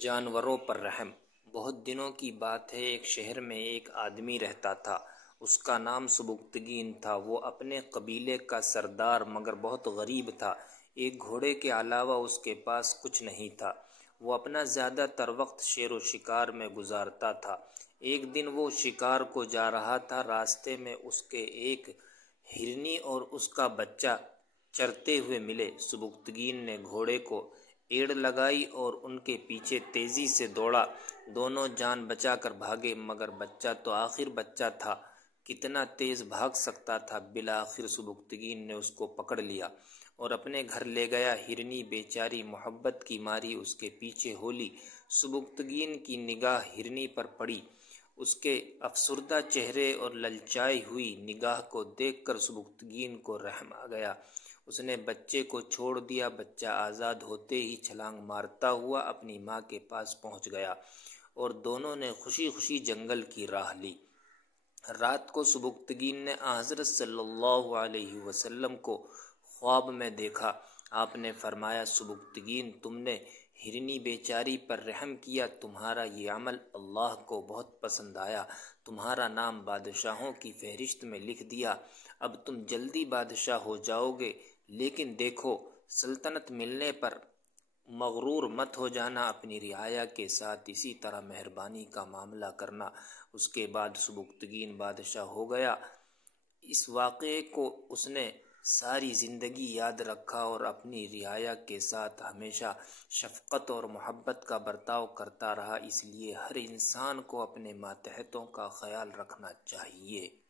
جانوروں پر رحم۔ بہت دنوں کی بات ہے، ایک شہر میں ایک آدمی رہتا تھا۔ اس کا نام سبکتگین تھا۔ وہ اپنے قبیلے کا سردار مگر بہت غریب تھا۔ ایک گھوڑے کے علاوہ اس کے پاس کچھ نہیں تھا۔ وہ اپنا زیادہ تر وقت شیر و شکار میں گزارتا تھا۔ ایک دن وہ شکار کو جا رہا تھا۔ راستے میں اس کے ایک ہرنی اور اس کا بچہ چرتے ہوئے ملے۔ سبکتگین نے گھوڑے کو ایڑ لگائی اور ان کے پیچھے تیزی سے دوڑا۔ دونوں جان بچا کر بھاگے مگر بچہ تو آخر بچہ تھا، کتنا تیز بھاگ سکتا تھا۔ بالآخر سبکتگین نے اس کو پکڑ لیا اور اپنے گھر لے گیا۔ ہرنی بیچاری محبت کی ماری اس کے پیچھے ہو لی۔ سبکتگین کی نگاہ ہرنی پر پڑی۔ اس کے افسردہ چہرے اور للچائی ہوئی نگاہ کو دیکھ کر سبکتگین کو رحم آ گیا۔ اس نے بچے کو چھوڑ دیا۔ بچہ آزاد ہوتے ہی چھلانگ مارتا ہوا اپنی ماں کے پاس پہنچ گیا اور دونوں نے خوشی خوشی جنگل کی راہ لی۔ رات کو سبکتگین نے حضرت صلی اللہ علیہ وسلم کو خواب میں دیکھا۔ آپ نے فرمایا، سبکتگین، تم نے ہرنی بیچاری پر رحم کیا۔ تمہارا یہ عمل اللہ کو بہت پسند آیا۔ تمہارا نام بادشاہوں کی فہرست میں لکھ دیا۔ اب تم جلدی بادشاہ ہو جاؤ گے، لیکن دیکھو، سلطنت ملنے پر مغرور مت ہو جانا۔ اپنی رعایا کے ساتھ اسی طرح مہربانی کا معاملہ کرنا۔ اس کے بعد سبکتگین بادشاہ ہو گیا۔ اس واقعے کو اس نے ساری زندگی یاد رکھا اور اپنی رعایا کے ساتھ ہمیشہ شفقت اور محبت کا برتاؤ کرتا رہا۔ اس لیے ہر انسان کو اپنے ماتحتوں کا خیال رکھنا چاہیے۔